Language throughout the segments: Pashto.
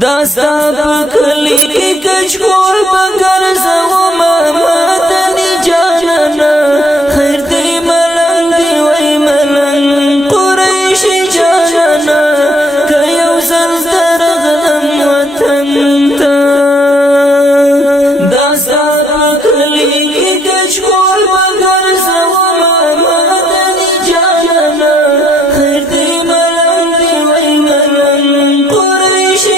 داستا پکلی کی کچکول بگر زوما مدنی جانانا خیر دی ملنگ دی وی ملنگ قریش جانانا کیو زلدر غلم وطن تا داستا پکلی کی کچکول بگر زوما مدنی جانانا خیر دی ملنگ دی وی ملنگ قریش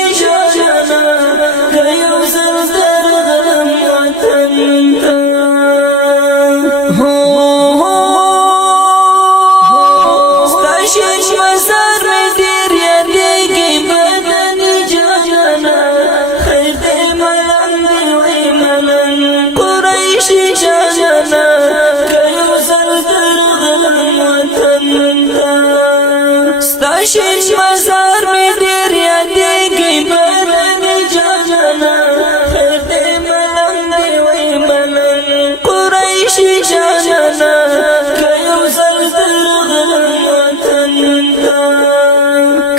شیش مزار میں دیر یادیگی مدنی جانانا خیر دی ملنگ دی وی ملنگ قریشی جانانا کیو زلدر غلم وطن تا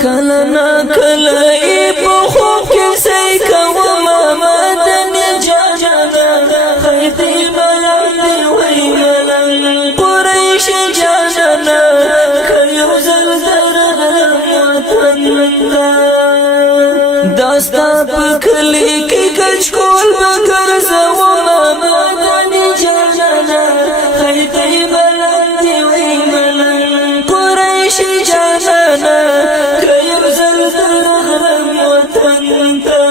کلنا کلائی بخوب کسی کوما مدنی جانانا خیر دی ملنگ دی وی ملنگ قریشی جانانا کیو زلدر داستا پکلی کی کچکول بگر زوما مدنی جانانا خیر دی ملنگ دی وی ملنگ قریش جانانا کیو زلدر غلم وطن تا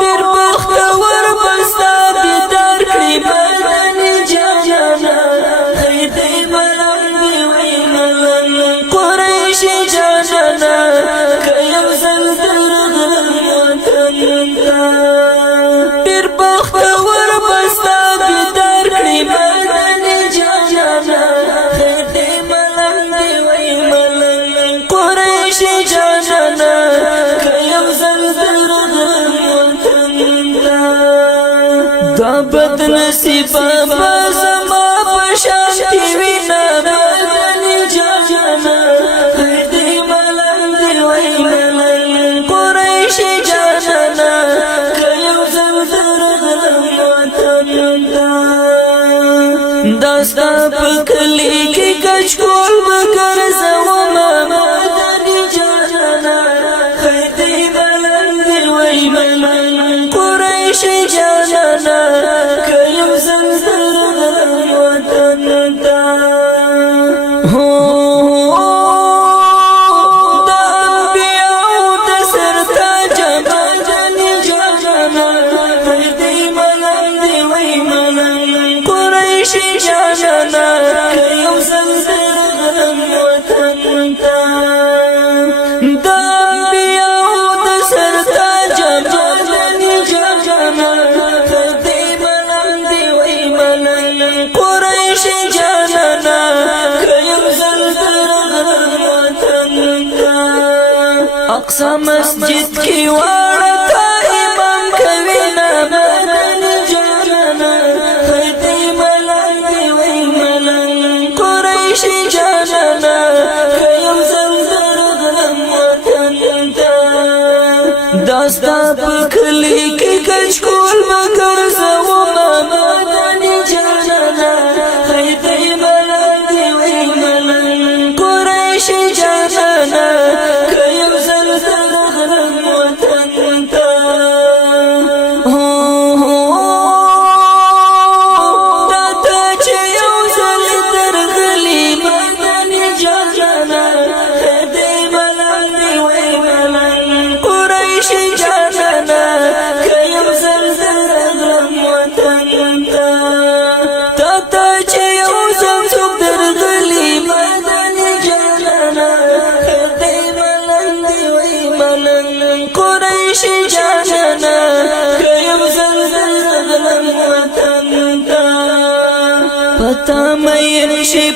دیر بختور بستا بیدار کری مدنی جانانا خیر دی ملنگ دی وی ملنگ قریش جانانا کیو زلدر غلم وطن تا دیر بختور بستا بیدار کری مدنی جانانا خیر دی ملنگ دی وی ملنگ قریش جانانا کیو زلدر غلم وطن تا دا بد نصیبا بازما پشانتی وینا مدنی جانانا خیر دی ملنگ دی وی ملنگ قریش جانانا کیو زلدر غلم وطن تا داستا پکلی کی کچکول بگر زوما مدنی جانانا خیر دی ملنگ دی وی ملنگ قریش جانانا کیو زلدر غلم وطن تا کیو زلدر غلم وطن تا دا انبیاء د سرتاج مدنی جانانا خیر دی ملنگ دی وی ملنگ قریش جانانا کیو زلدر غلم وطن تا اقصی مسجد کی وارتا امام کوینا مدنی جانانا خیر دی ملنگ دی وی ملنگ قریش جانانا کیو زلدر غلم وطن تا داستا پکلی کی کچکول بگر زوما مدنی جانانا خیر دی ملنگ دی وی ملنگ قریش جانانا کیو زلدر غلم وطن تا قریش جانانا کیو زلدر غلم وطن تا پتا مین شی